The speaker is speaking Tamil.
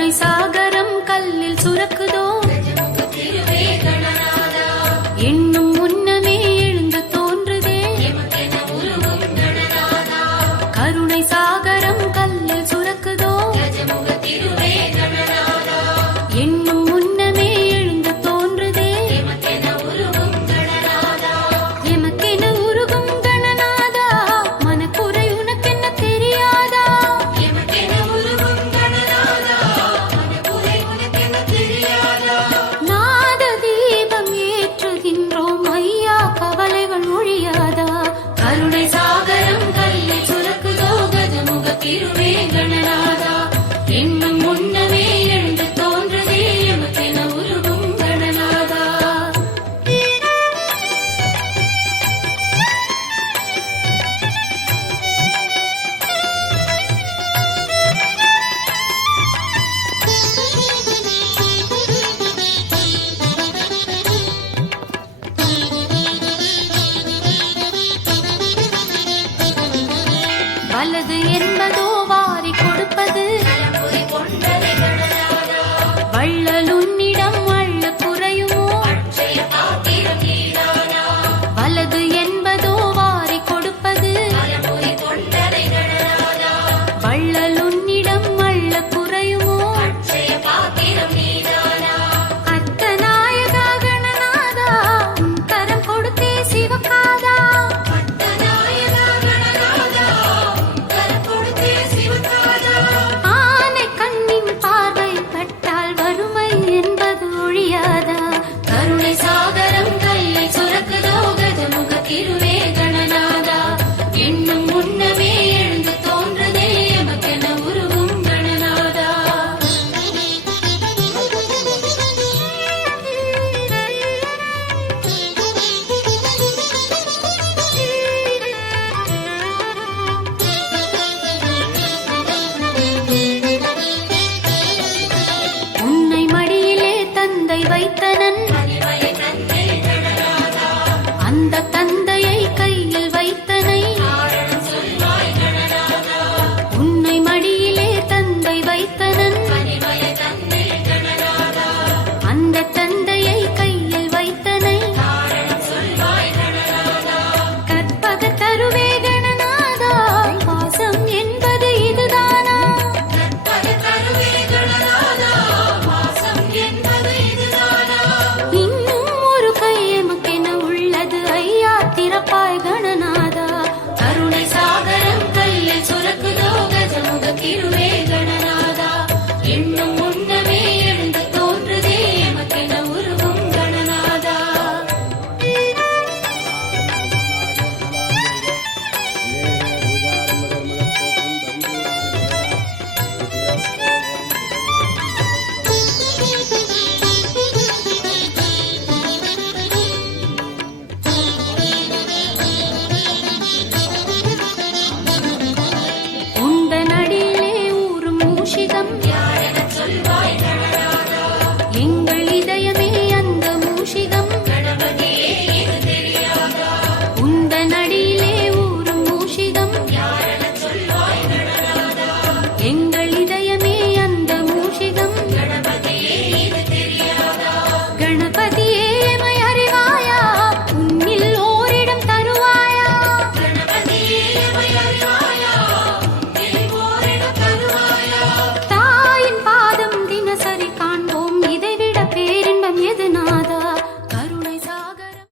கருணை சாகரம் வலது என்பதோ